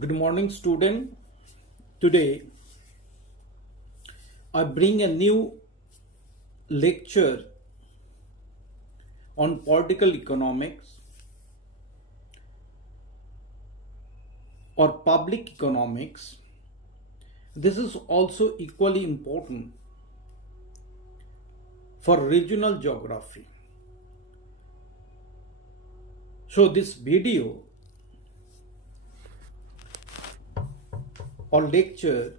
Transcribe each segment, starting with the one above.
Good morning, student. Today I bring a new lecture on political economics or public economics. This is also equally important for regional geography. So this video or lecture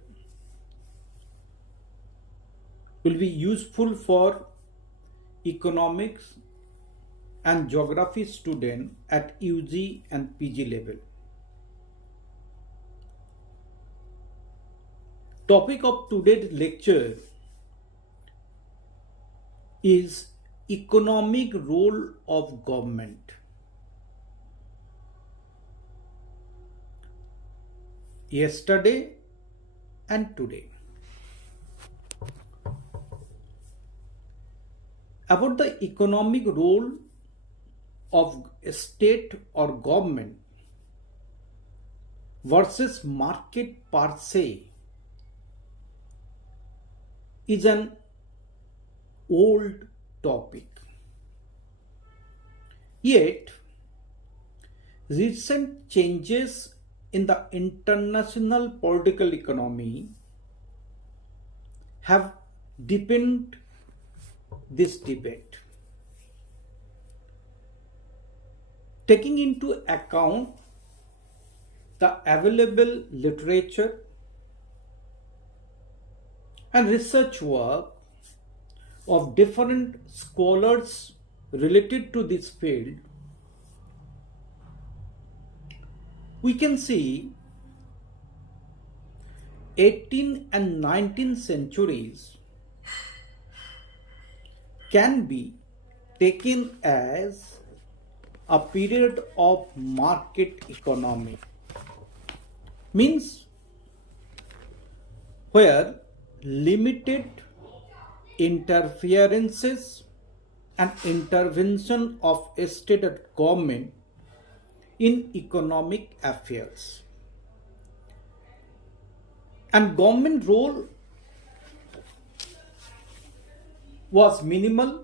will be useful for economics and geography student at UG and PG level. Topic of today's lecture is economic role of government. Yesterday and today. About the economic role of a state or government versus market per se is an old topic. Yet, recent changes in the international political economy have deepened this debate. Taking into account the available literature and research work of different scholars related to this field, we can see 18th and 19th centuries can be taken as a period of market economy. Means where limited interferences and intervention of state and government in economic affairs. And government role was minimal,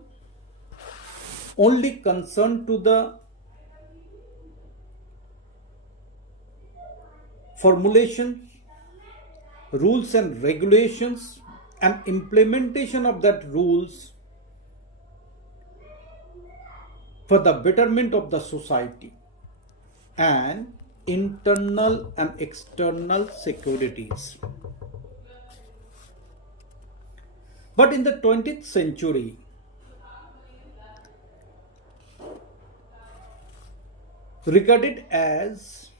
only concerned to the formulation, rules and regulations and implementation of that rules for the betterment of the society and internal and external securities. But in the 20th century, regarded as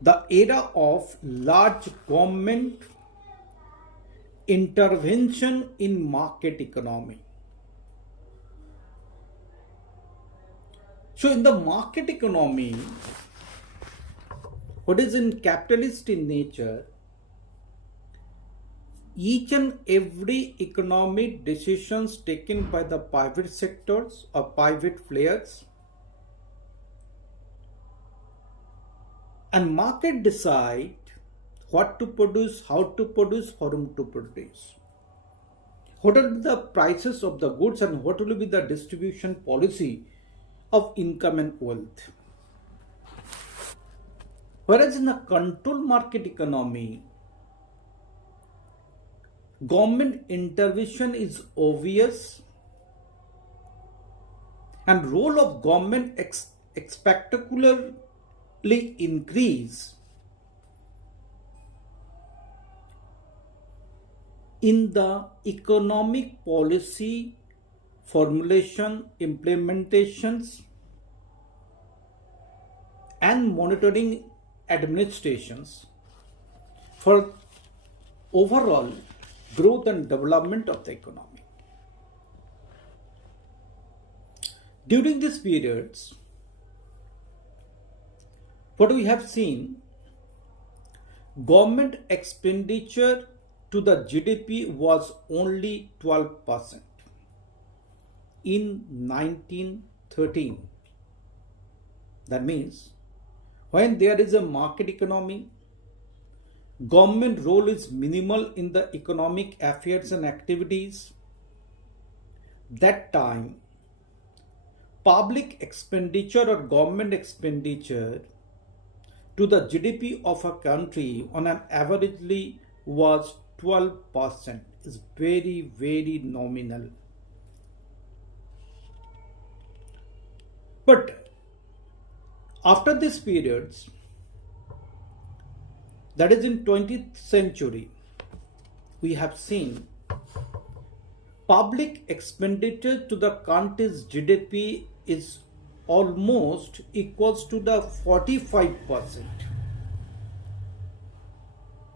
the era of large government intervention in market economy. So in the market economy, what is in capitalist in nature, each and every economic decisions taken by the private sectors or private players, and market decide what to produce, how to produce, for whom to produce. What will be the prices of the goods and what will be the distribution policy of income and wealth. Whereas in a controlled market economy, government intervention is obvious and role of government spectacularly increase in the economic policy formulation, implementations and monitoring administrations for overall growth and development of the economy. During these periods, what we have seen, government expenditure to the GDP was only 12% in 1913. That means When there is a market economy, government role is minimal in the economic affairs and activities. That time, public expenditure or government expenditure to the GDP of a country on an averagely was 12%. Is very, very nominal. But after these periods, that is in 20th century, we have seen public expenditure to the country's GDP is almost equals to the 45%.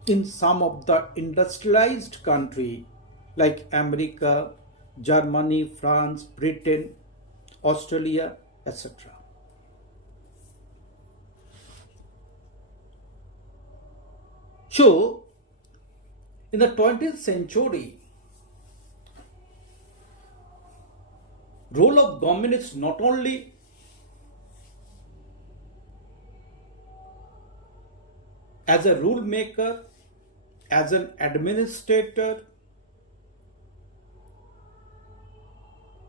In some of the industrialized country like America, Germany, France, Britain, Australia, etc. So, in the 20th century, role of government is not only as a rule maker, as an administrator,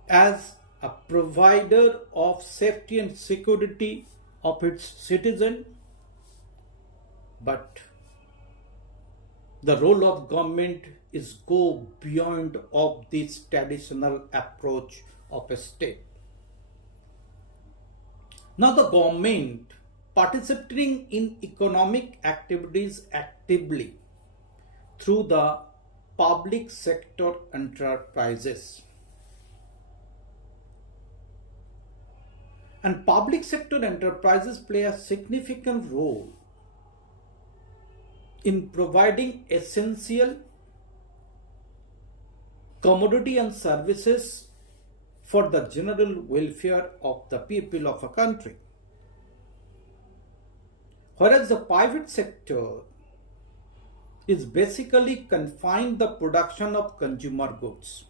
as a provider of safety and security of its citizen, but the role of government is go beyond of this traditional approach of a state. Now the government participating in economic activities actively through the public sector enterprises. And public sector enterprises play a significant role in providing essential commodity and services for the general welfare of the people of a country. Whereas the private sector is basically confined the production of consumer goods.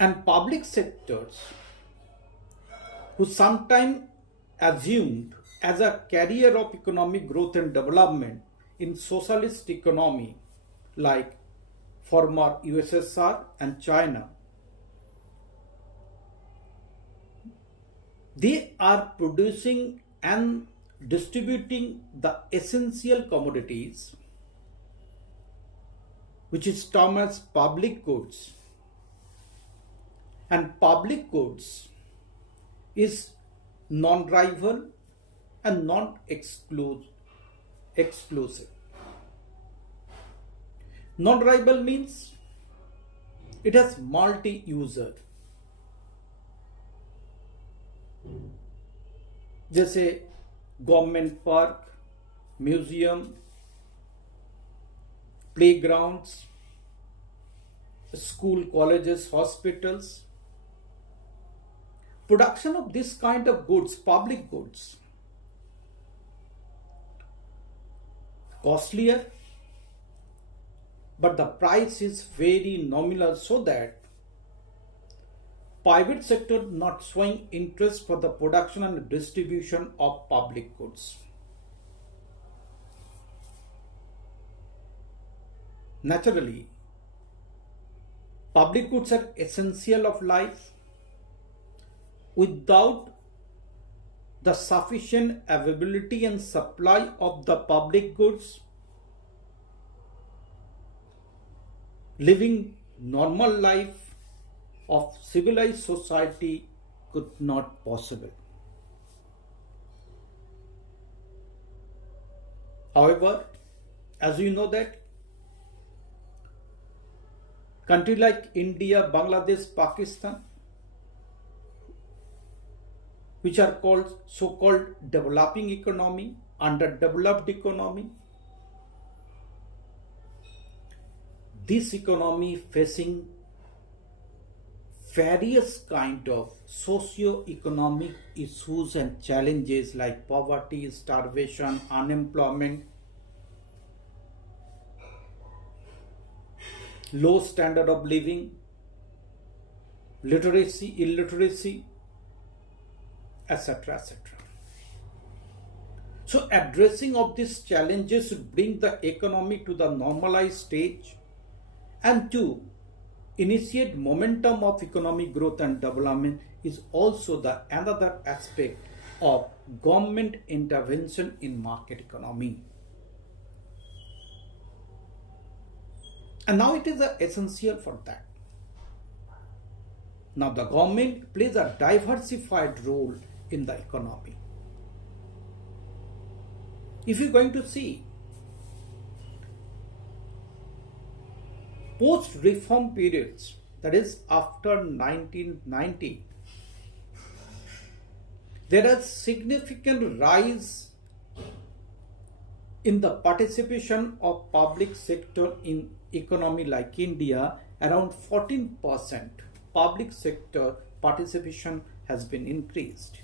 And public sectors who sometimes assumed as a carrier of economic growth and development in socialist economy like former USSR and China, they are producing and distributing the essential commodities, which is termed as public goods. And public goods is non-rival and non-exclusive. Non-rival means it has multi-user. जैसे government park, museum, playgrounds, school, colleges, hospitals. Production of this kind of goods, public goods, costlier, but the price is very nominal, so that private sector not showing interest for the production and distribution of public goods. Naturally, public goods are essential of life. Without the sufficient availability and supply of the public goods, living normal life of civilized society could not possible. However, as you know that country like India, Bangladesh, Pakistan, which are called so-called developing economy, underdeveloped economy, this economy facing various kind of socio-economic issues and challenges like poverty, starvation, unemployment, low standard of living, literacy, illiteracy, etc., etc. So addressing of these challenges would bring the economy to the normalized stage, and to initiate momentum of economic growth and development is also the another aspect of government intervention in market economy. And now it is essential for that. Now the government plays a diversified role in the economy. If you're going to see, post-reform periods, that is after 1990, there is significant rise in the participation of public sector in economy like India. Around 14% public sector participation has been increased.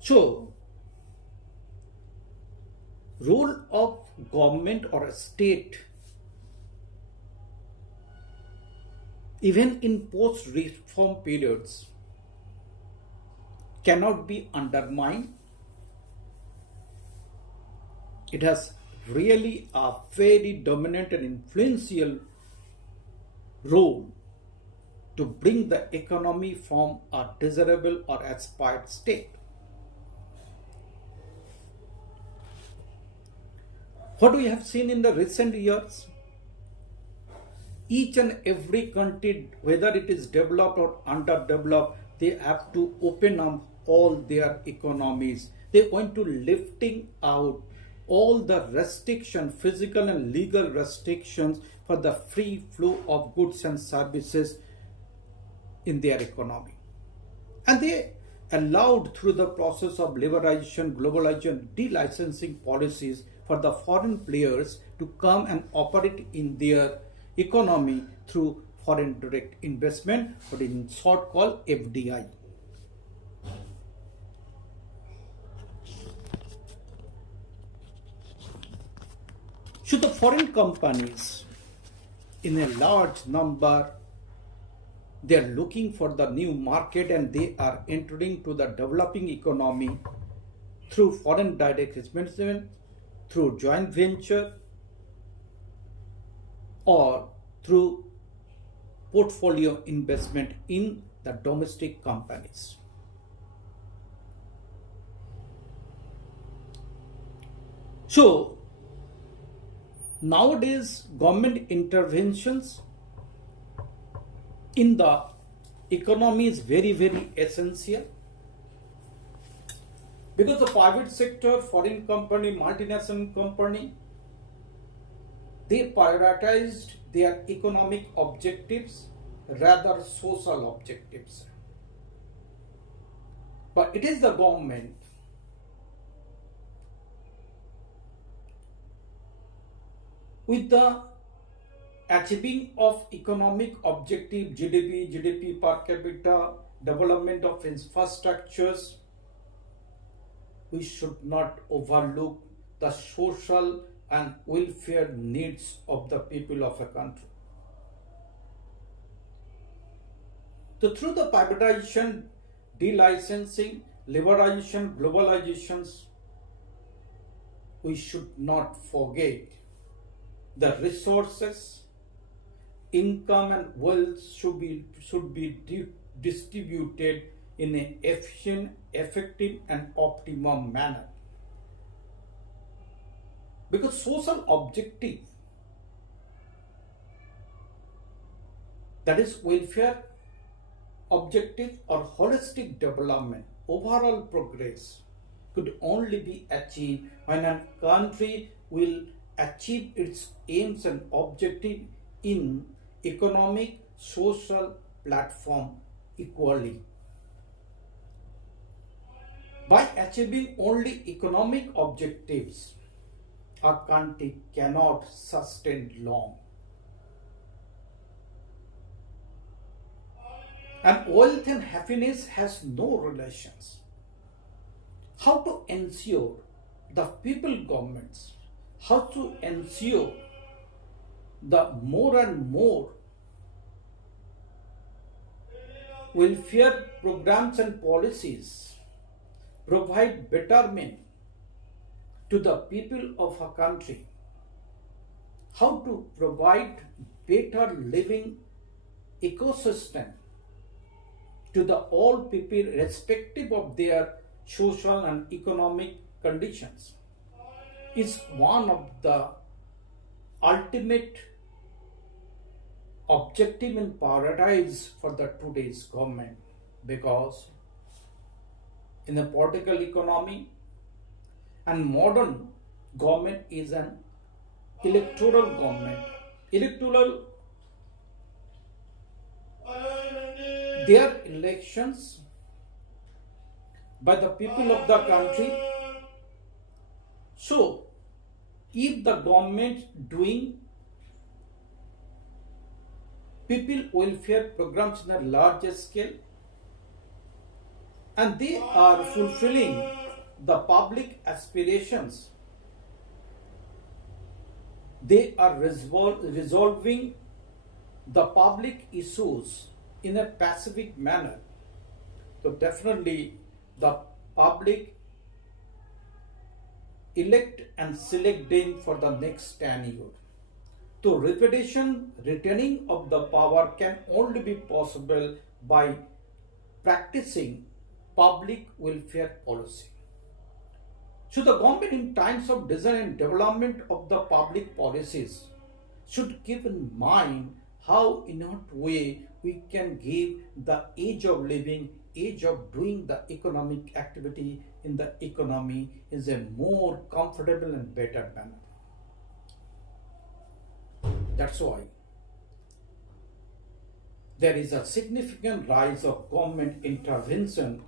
So, role of government or a state, even in post-reform periods, cannot be undermined. It has really a very dominant and influential role to bring the economy from a desirable or aspired state. What we have seen in the recent years, each and every country, whether it is developed or underdeveloped, they have to open up all their economies. They want to lifting out all the restrictions, physical and legal restrictions for the free flow of goods and services in their economy. And they allowed through the process of liberalization, globalization, delicensing policies for the foreign players to come and operate in their economy through foreign direct investment, but in short called FDI. So the foreign companies in a large number, they are looking for the new market and they are entering to the developing economy through foreign direct investment, through joint venture, or through portfolio investment in the domestic companies. So nowadays government interventions in the economy is very, very essential, because the private sector, foreign company, multinational company, they prioritized their economic objectives rather social objectives. But it is the government with the achieving of economic objective, GDP per capita, development of infrastructures, we should not overlook the social and welfare needs of the people of a country. So through the privatization, delicensing, liberalization, globalizations, we should not forget the resources, income and wealth should be distributed in an efficient, effective and optimum manner. Because social objective, that is welfare objective or holistic development, overall progress could only be achieved when a country will achieve its aims and objective in economic, social platform equally. By achieving only economic objectives, a country cannot sustain long. And wealth and happiness has no relations. How to ensure the people governments, how to ensure the more and more welfare programs and policies provide betterment to the people of a country, how to provide better living ecosystem to the all people irrespective of their social and economic conditions is one of the ultimate objective and priorities for the today's government, because in the political economy and modern government is an electoral government. Electoral, their elections by the people of the country. So if the government doing people welfare programs in a larger scale and they are fulfilling the public aspirations, they are resolving the public issues in a pacific manner, so definitely the public elect and select them for the next 10 years. So retaining of the power can only be possible by practicing public welfare policy. So the government in times of design and development of the public policies should keep in mind how in what way we can give the age of living, age of doing the economic activity in the economy is a more comfortable and better manner. That's why there is a significant rise of government intervention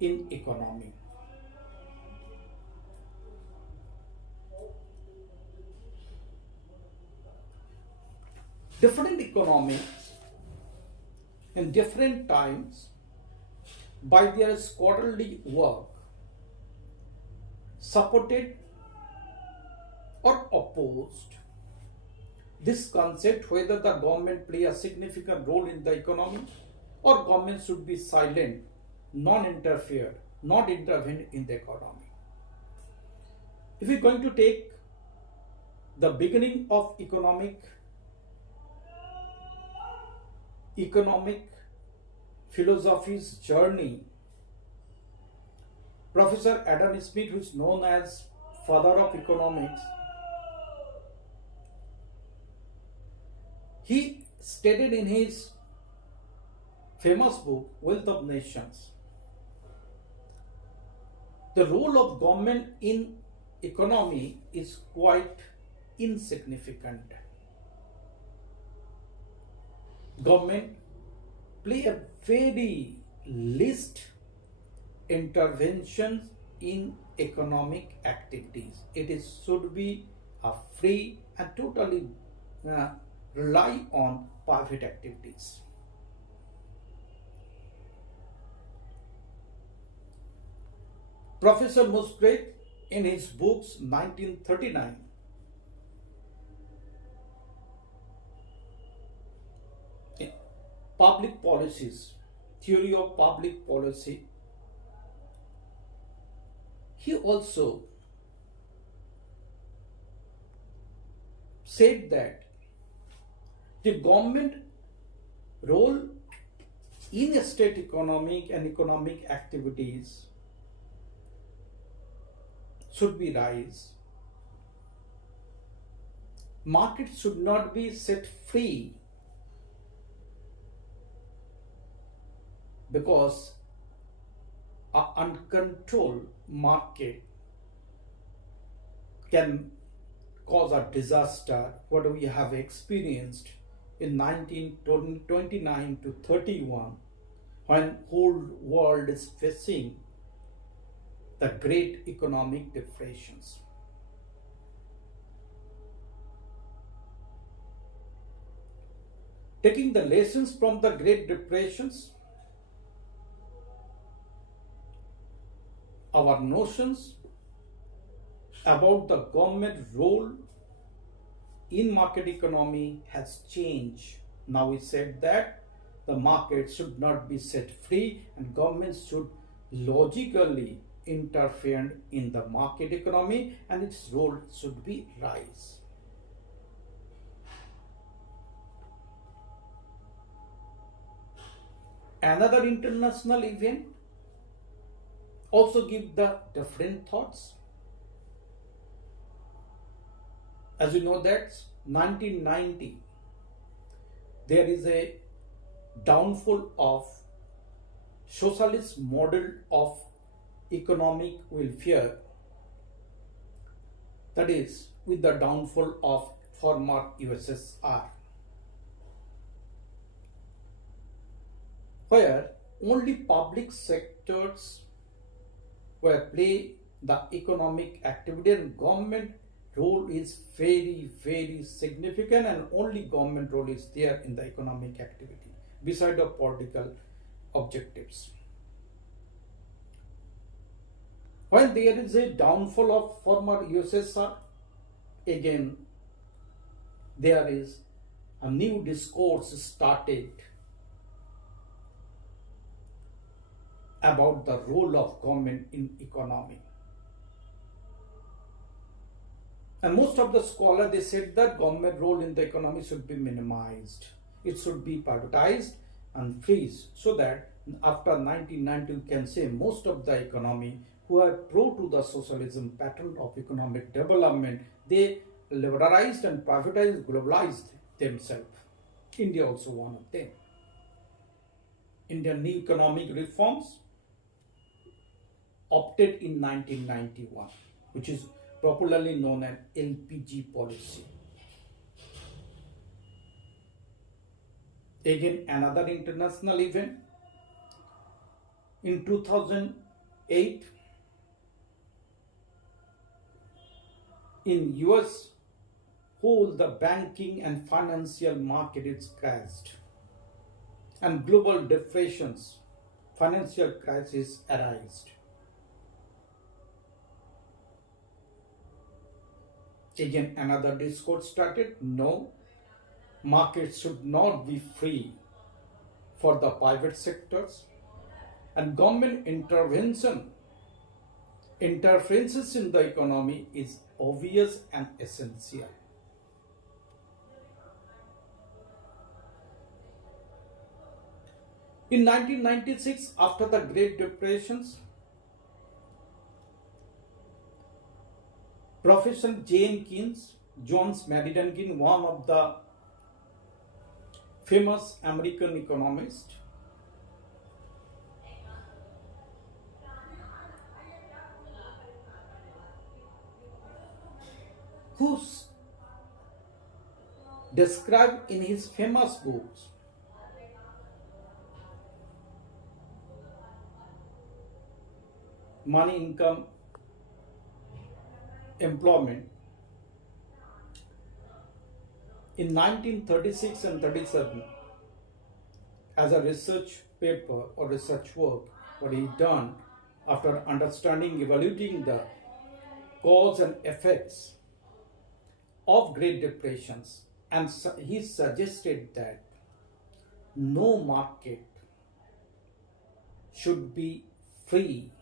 in economy. Different economies in different times by their scholarly work supported or opposed this concept whether the government play a significant role in the economy or government should be silent, non-interfere, not intervene in the economy. If we're going to take the beginning of economic philosophy's journey, Professor Adam Smith, who is known as father of economics, he stated in his famous book, Wealth of Nations, the role of government in economy is quite insignificant. Government play a very least interventions in economic activities. Should be a free and totally rely on private activities. Professor Musgrave in his books 1939 Public Policies, Theory of Public Policy, he also said that the government role in state economic and economic activities should be rise. Market should not be set free because an uncontrolled market can cause a disaster, what we have experienced in 1929 to 31, when whole world is facing the great economic depressions. Taking the lessons from the great depressions, our notions about the government role in market economy has changed. Now we said that the market should not be set free and governments should logically interfere in the market economy and its role should be rise. Another international event also give the different thoughts. As you know that 1990 there is a downfall of socialist model of economic welfare, that is with the downfall of former USSR, where only public sectors where play the economic activity and government role is very significant and only government role is there in the economic activity beside the political objectives. When there is a downfall of former USSR, again there is a new discourse started about the role of government in economy. And most of the scholars, they said that government role in the economy should be minimized. It should be privatized and freeze, so that after 1990 you can say most of the economy who are pro to the socialism pattern of economic development, they liberalized and privatized, globalized themselves. India also one of them. Indian new economic reforms opted in 1991, which is popularly known as LPG policy. Again, another international event. In 2008, in US, whole the banking and financial market is crashed, and global depressions, financial crisis arose. Again, another discourse started. No, markets should not be free for the private sectors, and government interferences in the economy is obvious and essential. In 1996, after the Great Depressions, Professor John Maridan, one of the famous American economists, who described in his famous books Money, Income, Employment, in 1936 and 37, as a research paper or research work, what he done after understanding, evaluating the cause and effects of Great Depressions, and he suggested that no market should be free.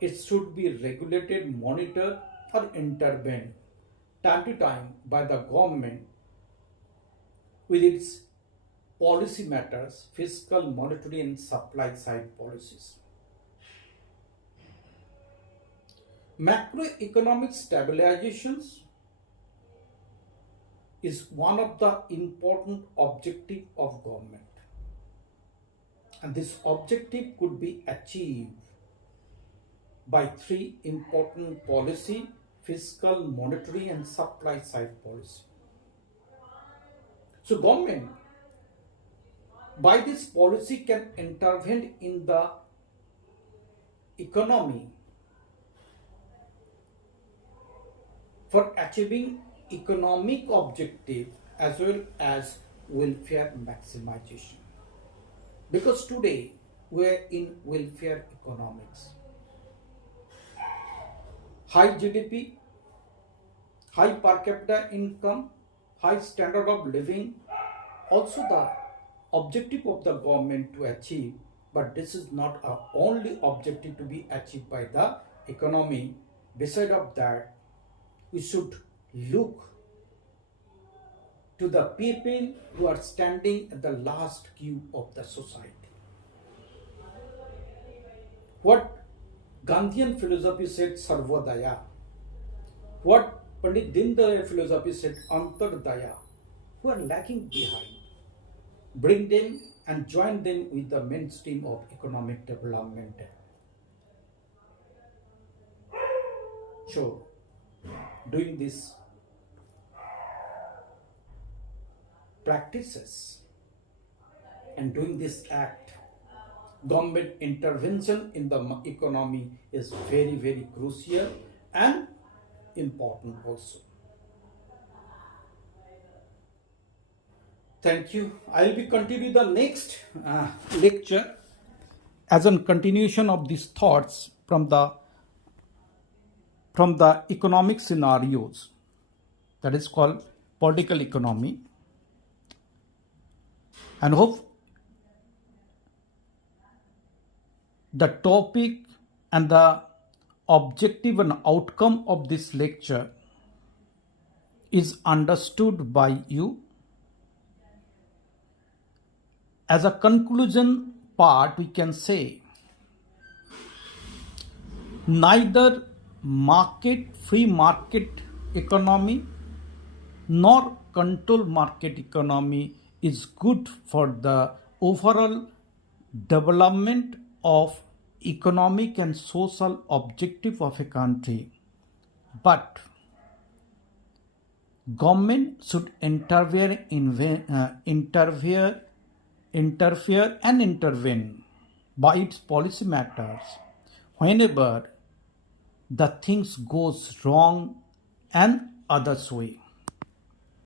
It should be regulated, monitored, or intervened time to time by the government with its policy matters, fiscal, monetary, and supply side policies. Macroeconomic stabilizations is one of the important objectives of government, and this objective could be achieved by three important policy: fiscal, monetary, and supply side policy. So government by this policy can intervene in the economy for achieving economic objective as well as welfare maximization. Because today we are in welfare economics. high GDP, high per capita income, high standard of living, also the objective of the government to achieve, but this is not a only objective to be achieved by the economy. Beside of that, we should look to the people who are standing at the last queue of the society. What Gandhian philosophy said, Sarvodaya. What Pandit Dindayal philosophy said, Antardaya, who are lagging behind. Bring them and join them with the mainstream of economic development. So, doing these practices and doing this act, government intervention in the economy is very, very crucial and important also. Thank you. I will be continuing the next lecture as a continuation of these thoughts from the economic scenarios, that is called political economy, and hope the topic and the objective and outcome of this lecture is understood by you. As a conclusion part, we can say neither free market economy nor control market economy is good for the overall development of economic and social objective of a country. But government should interfere and intervene by its policy matters whenever the things goes wrong and others way.